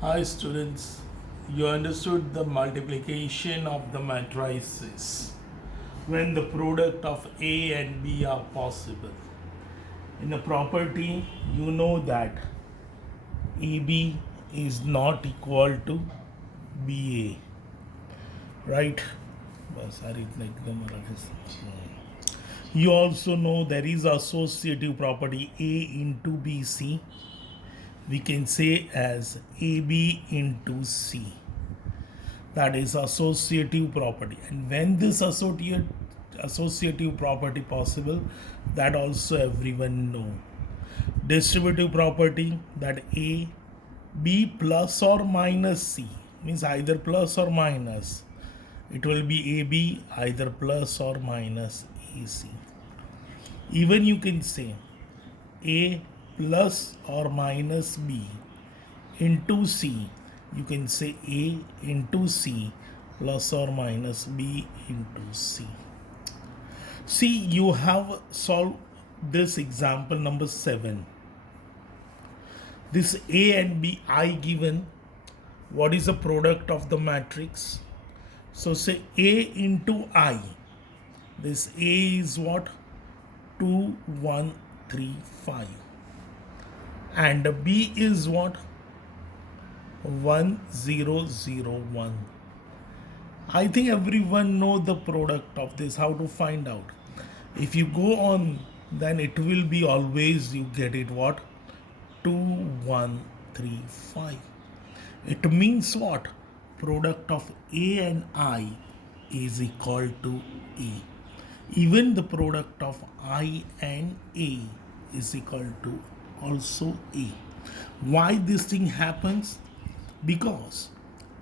Hi students, you understood the multiplication of the matrices when the product of A and B are possible. In a property, you know that AB is not equal to BA, right? बस आ रही इतना एकदम You also know there is associative property A into BC. We can say as AB into C. That is associative property, and when this associative property possible, that also everyone know. Distributive property, that A B plus or minus C means either plus or minus, it will be AB either plus or minus AC. Even you can say A plus or minus B into C, you can say A into C plus or minus B into C. See, you have solved this example number 7. This A and B I given, what is the product of the matrix? So say A into I. This A is what? 2, 1, 3, 5. And B is what? 1, 0, 0, 1. I think everyone know the product of this, how to find out. If you go on, then it will be always you get it what? 2, 1, 3, 5. It means what? Product of A and I is equal to A. Even the product of I and A is equal to also A. Why this thing happens? Because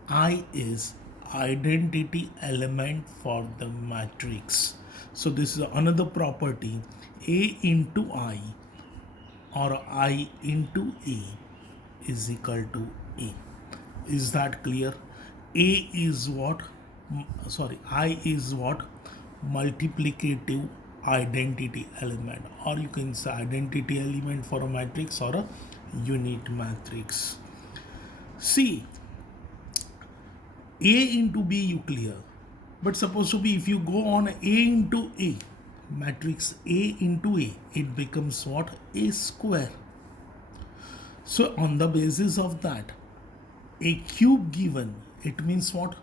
I is identity element for the matrix. So this is another property, A into I or I into A is equal to A. Is that clear? A is what? Sorry, I is what? Multiplicative identity element, or you can say identity element for a matrix or a unit matrix. See, A into B you clear, but supposed to be if you go on A into A, matrix A into A, it becomes what? A square. So on the basis of that, a cube given, it means what?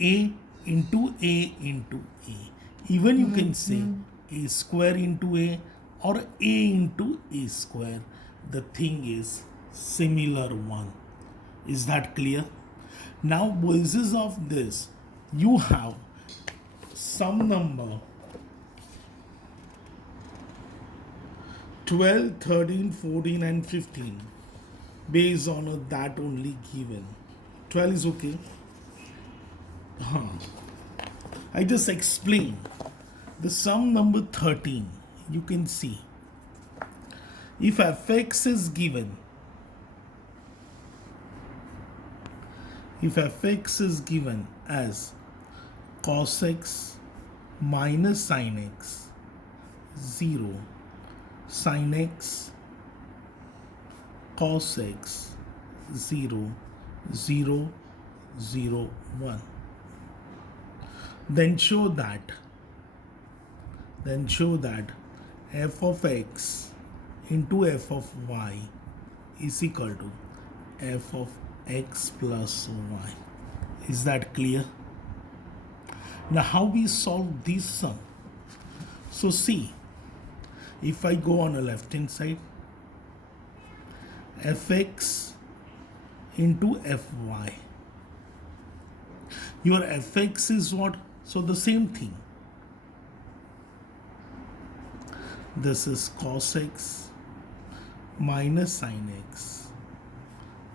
A into A into A. Even you can say A square into A or A into A square. The thing is similar one. Is that clear? Now basis of this, you have some number 12, 13, 14 and 15 based on that only given. 12 is okay. I just explain the sum number 13. You can see if fx is given, if fx is given as cos x minus sin x 0, sin x cos x 0, 0, 0, 1, then show that f of x into f of y is equal to f of x plus y. Is that clear? Now how we solve this sum? So see, if I go on the left hand side, fx into fy, your fx is what? So the same thing, this is cos x minus sin x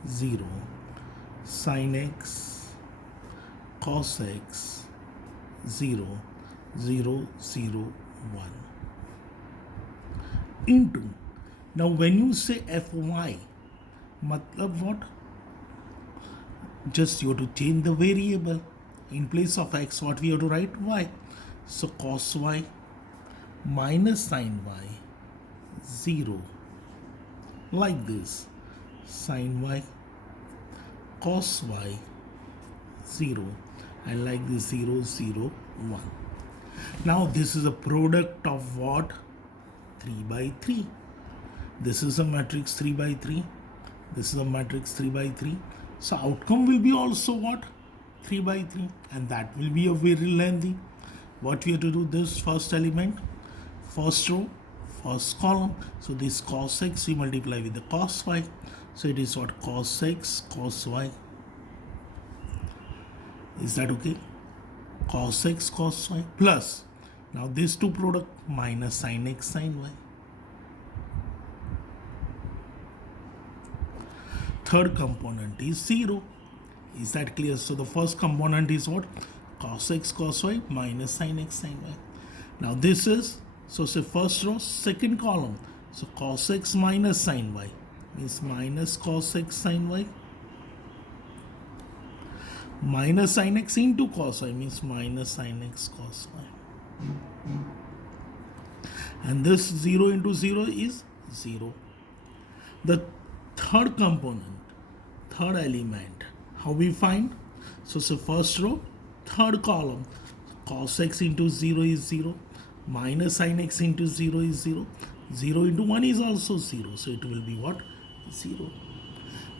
0, sin x cos x 0, 0, 0, 1 into, now when you say fy, matlab what? Just you have to change the variable. In place of x, what we have to write? Y. So cos y minus sin y 0, like this, sin y cos y 0, and like this 0, 0, 1. Now this is a product of what? 3 by 3. This is a matrix 3 by 3. This is a matrix 3 by 3. So outcome will be also what? 3 by 3, and that will be a very lengthy. What we have to do, this first element, first row, first column. So this cos x we multiply with the cos y. So it is what? Cos x cos y. Is that okay? Cos x cos y plus, now these two product, minus sin x sin y. Third component is 0. Is that clear? So the first component is what? Cos x cos y minus sin x sin y. Now this is, so say first row, second column. So cos x minus sin y means minus cos x sin y, minus sin x into cos y means minus sin x cos y. And this 0 into 0 is 0. The third component, third element, how we find? So first row, third column, cos x into 0 is 0, minus sin x into 0 is 0, 0 into 1 is also 0, so it will be what? 0.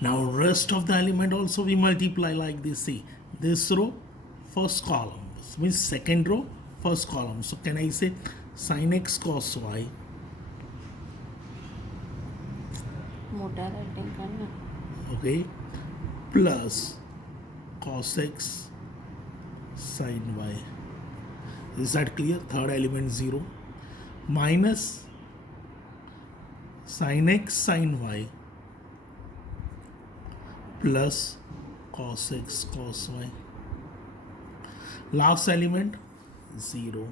Now rest of the element also we multiply like this. See, this row, first column, this means second row, first column. So can I say sin x cos y okay, plus cos x sin y. Is that clear? Third element 0, minus sin x sin y plus cos x cos y. Last element 0.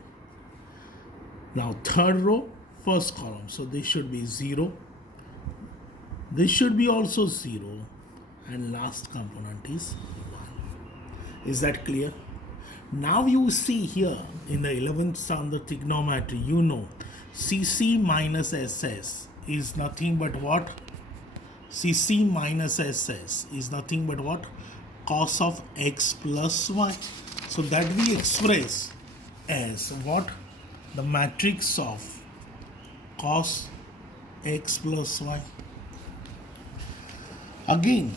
Now third row, first column. So this should be 0. This should be also 0. And last component is 1. Is that clear? Now you see here in the 11th standard trigonometry, you know CC minus SS is nothing but what? CC minus SS is nothing but what? Cos of x plus y. So that we express as what? The matrix of cos x plus y. Again,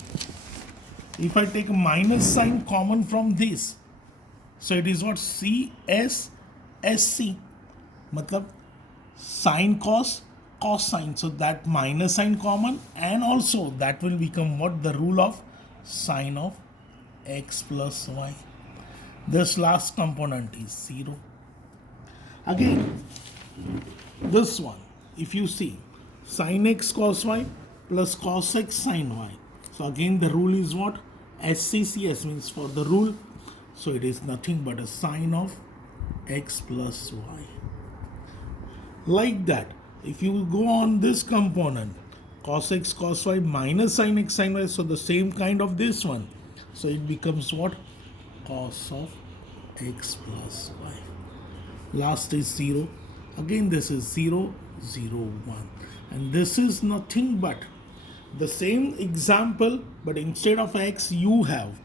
if I take a minus sign common from this, so it is what? CS SC. Matlab sin cos, cos sin. So that minus sign common, and also that will become what? The rule of sin of x plus y. This last component is 0. Again, this one, if you see, sin x cos y plus cos x sin y. So again the rule is what? SCCS means for the rule. So it is nothing but a sin of x plus y. Like that, if you go on this component, cos x cos y minus sin x sin y, so the same kind of this one. So it becomes what? Cos of x plus y. Last is 0. Again this is 0, 0, 1. And this is nothing but the same example, but instead of x you have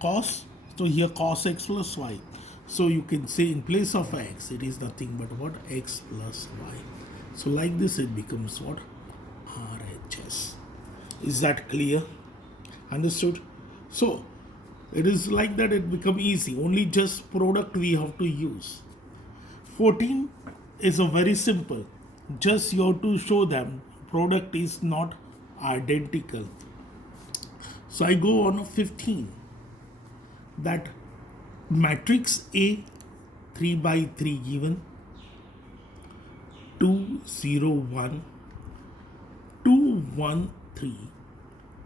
cos. So here cos x plus y. So you can say in place of x, it is nothing but what? X plus y. So like this it becomes what? RHS. Is that clear? Understood? So it is like that, it become easy. Only just product we have to use. 14 is a very simple. Just you have to show them product is not identical. So I go on a 15. That matrix A 3 by 3 given 2 0 1 2 1 3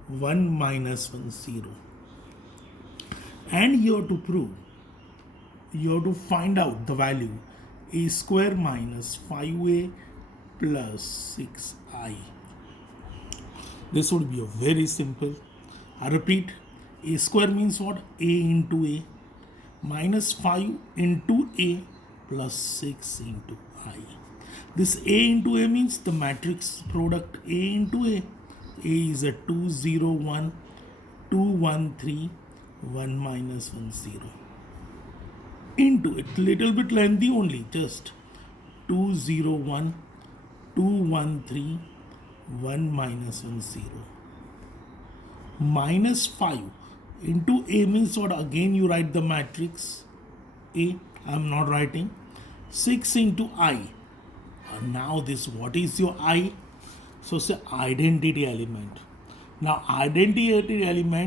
1 minus 1 0, and you have to prove, you have to find out the value a square minus 5a plus 6i. This would be a very simple. I repeat, a square means what? A into a minus 5 into a plus 6 into I. This a into a means the matrix product a into a. A is a 2 0 1 2 1 3 1 minus 1 0 into it, little bit lengthy only, just 2 0 1 2 1 3 1 minus 1 0 minus 5 into A means what? Again you write the matrix A. I am not writing. 6 into I. Now this, what is your I? So say identity element. Now identity element